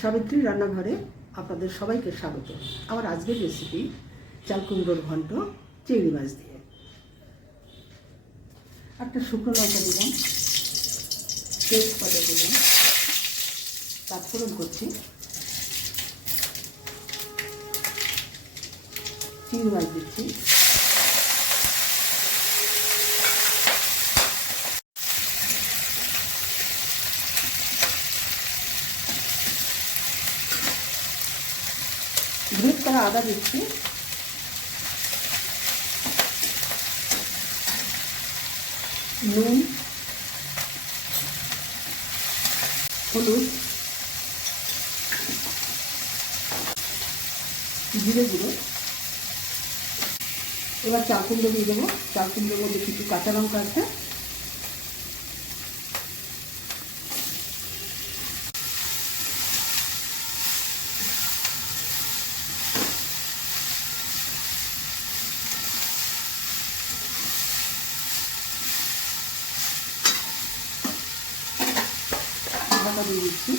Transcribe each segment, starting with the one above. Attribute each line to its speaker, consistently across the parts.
Speaker 1: সাবিত্রী রান্নাঘরে আপনাদের সবাইকে স্বাগত। আমার আজকের রেসিপি চাল কুমড়োর ঘন্ট, চিংড়ি মাছ দিয়ে। একটা শুকনো লঙ্কা দিলাম তেজপাতা দিলাম পাঁচফোড়ন করছি। চিংড়ি মাছ দিচ্ছি। গ্রেট করা আদা দিচ্ছি। নুন, হলুদ, জিরে গুঁড়ো। এবার চাল কুমড়ো দিয়ে দেবো। চাল কুমড়োর মধ্যে কিছু কাঁচা লঙ্কা আছে। ঢাকা দিয়ে দিচ্ছি।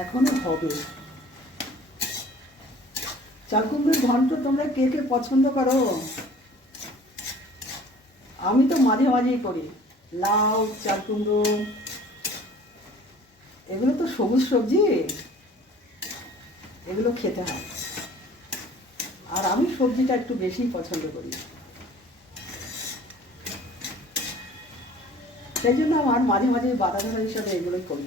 Speaker 1: এখনও হবে। চাল কুমড়োর ঘন্ট তোমরা কে কে পছন্দ করো? আমি তো মাঝে মাঝেই করি। লাউ চাল এগুলো তো সবুজ সবজি, এগুলো খেতে হয়। আর আমি সবজিটা একটু বেশি পছন্দ করি। সেই জন্য আমার মাঝে মাঝে বাধা ধরা হিসাবে এগুলোই করি।